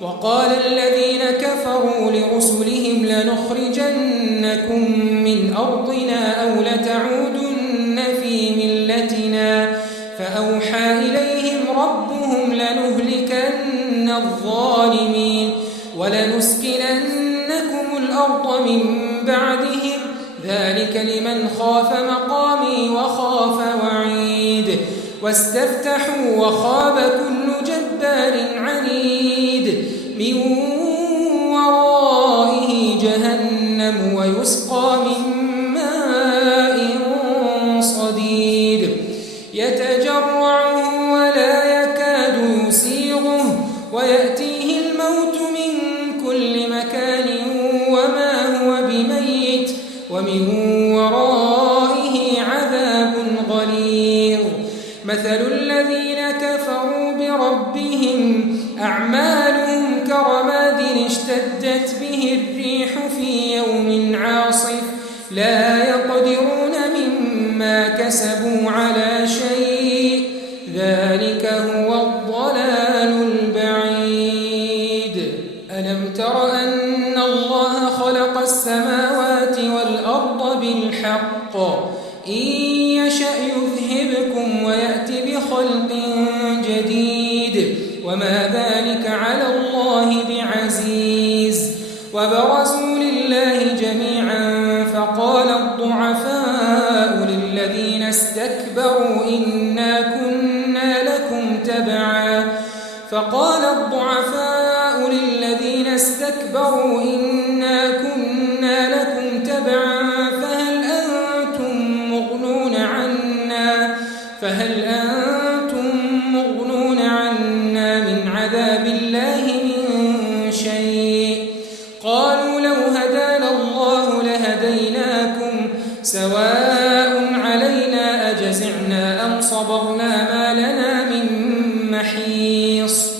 وقال الذين كفروا لرسلهم لنخرجنكم من أرضنا أو لتعودن في ملتنا فأوحى إليهم ربهم لنهلكن الظالمين ولنسكننكم الأرض من بعدهم ذلك لمن خاف مقامي وخاف وعيد واستفتحوا وخاب كل جبار عنيد من ورائه جهنم ويسقى من ماء صديد يتجرعه ولا يكاد يسيغه ويأتيه الموت من كل مكان وما هو بميت ومن ورائه عذاب غليظ مثل الذين كفروا بربهم أعمالهم كرماد اشتدت به الريح في يوم عاصف لا يقدرون مما كسبوا على شيء ذلك هو الضلال البعيد ألم تر أن الله خلق السماوات والأرض بالحق إن يشأ يذهبكم ويأت بخلق جديد وما ذلك على الله بعزيز وبرزوا لله جميعا فقال الضعفاء للذين استكبروا إنا كنا لكم تبعا فهل أنتم مغنون عنا من عذاب الله من شيء قالوا لو هدانا الله لهديناكم سواء علينا أجزعنا أم صبرنا ما لنا من محيص